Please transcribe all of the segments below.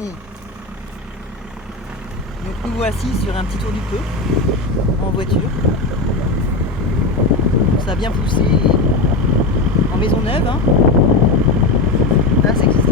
fini. Donc nous voici sur un petit tour du peu, en voiture. Ça a bien poussé, en maison neuve, hein. Là, ça existait.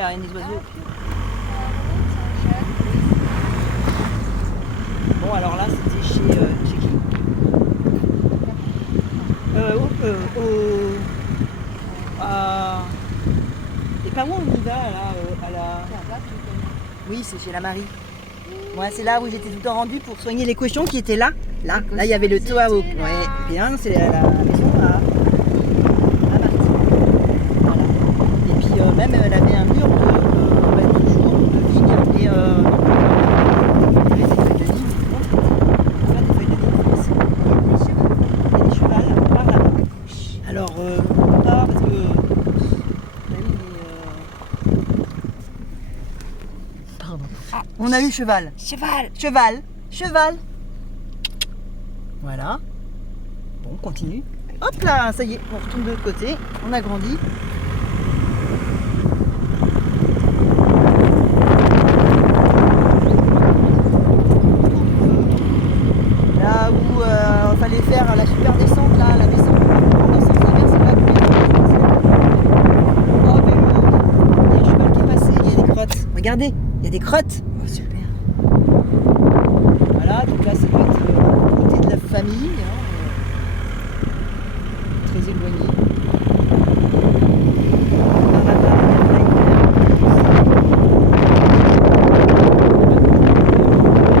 À des oiseaux. Bon, alors là, c'était chez qui? Et pas où on y va là à la... Oui, c'est chez la Marie. Ouais, c'est là où j'étais tout le temps rendue pour soigner les cochons qui étaient là. Là, il y avait le toit au... Ouais. Et puis là, c'est la maison à Marthe. Voilà. Et puis même, elle avait un mur de vigne et des feuilles de vigne aussi. Et des chevals par là. Alors, pas parce que... Pardon. Ah, on a eu cheval. Cheval. Voilà. Bon, on continue. Hop là, ça y est, on retourne de l'autre côté. On a grandi. Là où il fallait faire la super descente, là, la descente dans le sens inverse, là. Oh, mais il y a un cheval qui est passé, il y a des crottes. Regardez, il y a des crottes. Oh, super. Voilà, donc là, c'est peut-être côté de la famille, hein, très éloigné.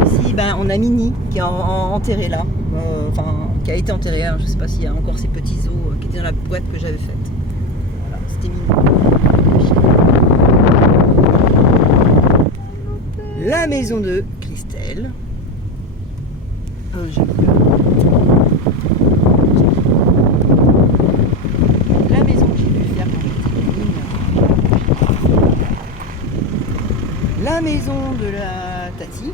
Ici, ben, on a Mini qui est enterré là, qui a été enterré. Hein. Je ne sais pas s'il y a encore ces petits os qui étaient dans la boîte que j'avais faite. Voilà, c'était Mini. La maison de Christelle. La maison que j'ai pu faire quand j'étais gamine. La maison de la Tati.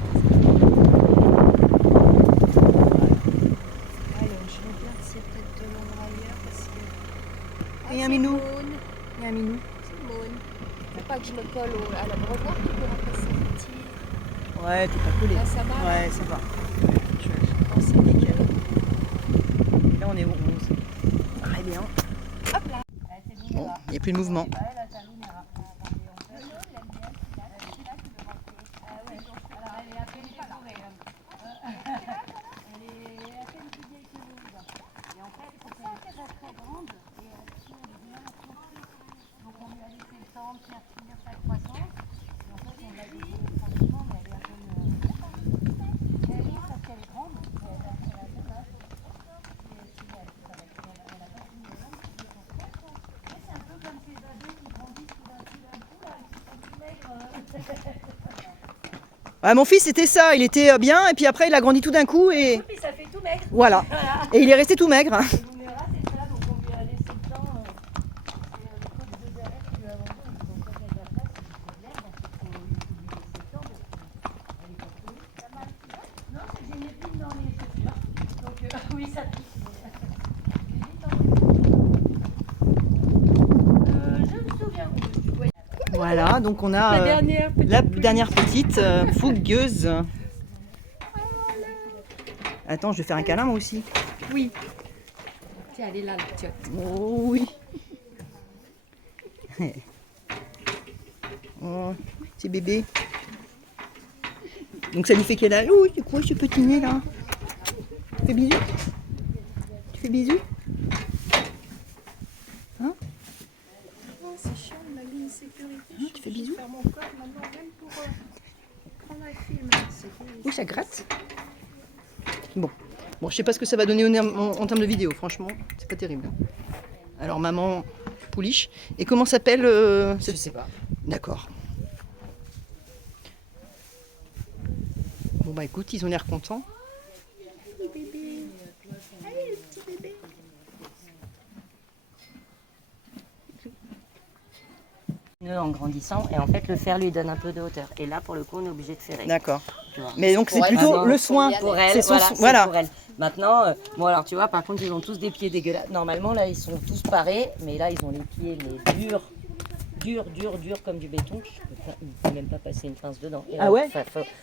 Et un minou. Et un minou. Faut pas que je me colle à la breloire qui peut remplacer le petit. Ouais, t'es pas collé. Là, ça va. Ouais, ça va. Je pense que c'est nickel. Là, on est au 11. Très bien. Hop là. Bon, il n'y a plus de mouvement. Ouais, mon fils c'était ça, il était bien et puis après il a grandi tout d'un coup et Oui, puis ça fait tout maigre. voilà. Et il est resté tout maigre. Et vous verrez, c'est ça, donc on lui a laissé le temps. Le code de Derek lui a vendu, donc quand elle va faire, c'est bien, donc il faut lui laisser le temps. Elle est pas coulée. Ça mal. Non, c'est que j'ai une épine dans les chaussures. Donc oui, ça pique. J'ai vite enlevé. Je me souviens où. Voilà, donc on a la dernière petite fougueuse. Attends, je vais faire un câlin moi aussi. Oui. Tiens, elle est là, la tiotte. Oh oui. Oh, petit bébé. Donc ça lui fait quel âge? Oh, c'est quoi ce petit nez là? Tu fais bisous? Tu fais bisous? Hein? Oh, c'est chiant, il m'a mis une sécurité. Tu fais bisous? Faire mon corps maintenant, même pour prendre un film. Oui, ça gratte. Bon, je sais pas ce que ça va donner en termes de vidéo, franchement, c'est pas terrible. Alors maman pouliche. Et comment s'appelle Je sais pas. D'accord. Bon bah écoute, ils ont l'air contents. bébé. Allez, le petit bébé. En grandissant, et en fait le fer lui donne un peu de hauteur. Et là pour le coup on est obligé de ferrer. D'accord. Tu vois. Mais donc c'est Pour elle, plutôt vraiment, le soin. Pour elle, C'est son voilà, soin- c'est voilà. pour elle. Maintenant, bon alors tu vois, par contre ils ont tous des pieds dégueulasses. Normalement là ils sont tous parés, mais là ils ont les pieds durs comme du béton. Je peux même pas passer une pince dedans. Et Ah là, ouais.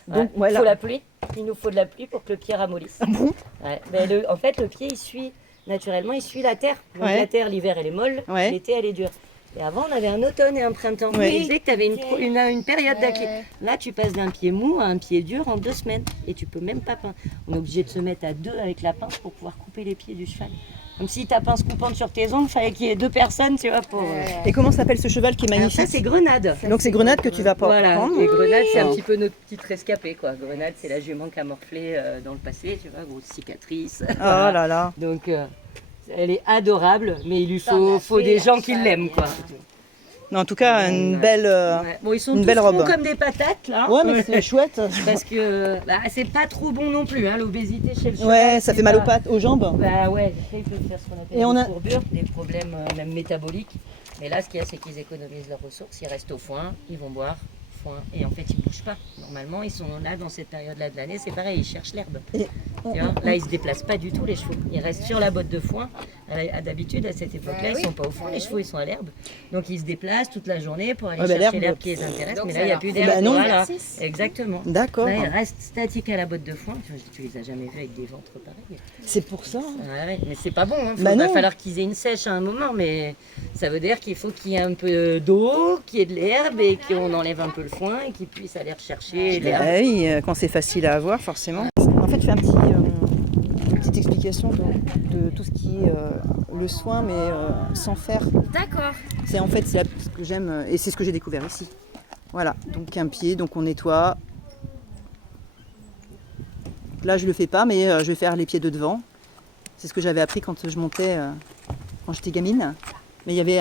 Donc, il voilà. faut la pluie. Il nous faut de la pluie pour que le pied ramollisse. Bon. Ouais. Mais en fait le pied il suit naturellement, il suit la terre. Donc Ouais. la terre l'hiver elle est molle, Ouais. l'été elle est dure. Et avant, on avait un automne et un printemps. Ouais. Il disait que tu avais une période d'acquis. Là, tu passes d'un pied mou à un pied dur en 2 semaines. Et tu peux même pas peindre. On est obligé de se mettre à 2 avec la pince pour pouvoir couper les pieds du cheval. Comme si ta pince coupante sur tes ongles, il fallait qu'il y ait 2 personnes, tu vois, pour... Et comment s'appelle ce cheval qui est Alors magnifique? ça, c'est Grenade. Donc c'est Grenade que tu vas pas Voilà, prendre. et Grenade, c'est un Oh. petit peu notre petite rescapée, quoi. Grenade, c'est la jument qui a morflé dans le passé, tu vois, grosse cicatrice. Oh Voilà. là là. Donc, elle est adorable, mais il lui Ça, on a faut fait des la gens qui salle, l'aiment, quoi. Non, en tout cas, une Ouais. belle. Ouais. Bon, ils sont une tous belle ronds robe. comme des patates, là. Ouais, mais c'est chouette. Parce que c'est pas trop bon non plus, hein, l'obésité chez le cheval. Ouais, ça c'est fait mal pas- aux pattes, aux jambes. Bah ouais, après, ils peuvent faire ce qu'on appelle Et on des a- courbures, des problèmes même métaboliques. Mais là, ce qu'il y a, c'est qu'ils économisent leurs ressources, ils restent au foin, ils vont boire, foin, et en fait, ils bougent pas. Normalement, ils sont là, dans cette période-là de l'année, c'est pareil, ils cherchent l'herbe. Et- Tu vois, là, ils se déplacent pas du tout, les chevaux. Ils restent sur la botte de foin. D'habitude, à cette époque-là, ils sont pas au foin, les chevaux, ils sont à l'herbe. Donc, ils se déplacent toute la journée pour aller Ouais, bah, chercher l'herbe- l'herbe qui les intéresse. Donc, Mais ça là, il n'y a leur plus fait d'herbe. Bah, non. Voilà, exercice. exactement. D'accord. Là, ils restent statiques à la botte de foin. Tu les as jamais vus avec des ventres pareils. C'est pour ça. Ouais, ouais, mais c'est pas bon, il Bah va non. falloir qu'ils aient une sèche à un moment, mais ça veut dire qu'il faut qu'il y ait un peu d'eau, qu'il y ait de l'herbe et qu'on enlève un peu le foin et qu'ils puissent aller rechercher l'herbe. Bah oui, quand c'est facile à avoir, forcément. En fait, je fais une petite explication de tout ce qui est le soin, mais sans faire. D'accord. C'est en fait c'est ce que j'aime et c'est ce que j'ai découvert ici. Voilà, donc un pied, donc on nettoie. Là, je le fais pas, mais je vais faire les pieds de devant. C'est ce que j'avais appris quand je montais, quand j'étais gamine. Mais il y avait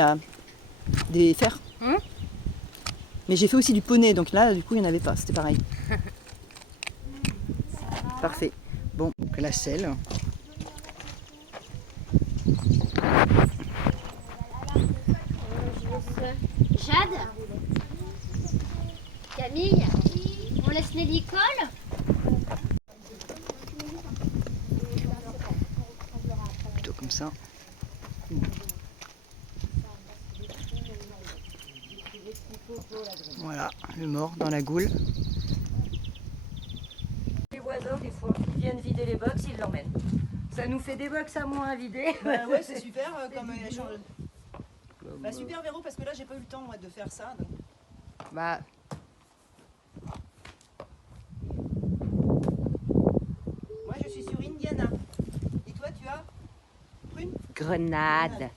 des fers. Mais j'ai fait aussi du poney, donc là, du coup, il n'y en avait pas. C'était pareil. Parfait. Bon, donc la selle. Jade, Camille, on laisse Nelly colle. Plutôt comme ça. Voilà, le mort dans la goule. Les voisins, des fois, ils viennent vider les box, ils l'emmènent. Ça nous fait des box à moins à vider. Ouais, c'est super comme échange. Bah, super Véro, parce que là j'ai pas eu le temps moi, de faire ça. Donc... Bah, Moi je suis sur Indiana. Et toi tu as Prune? Grenade.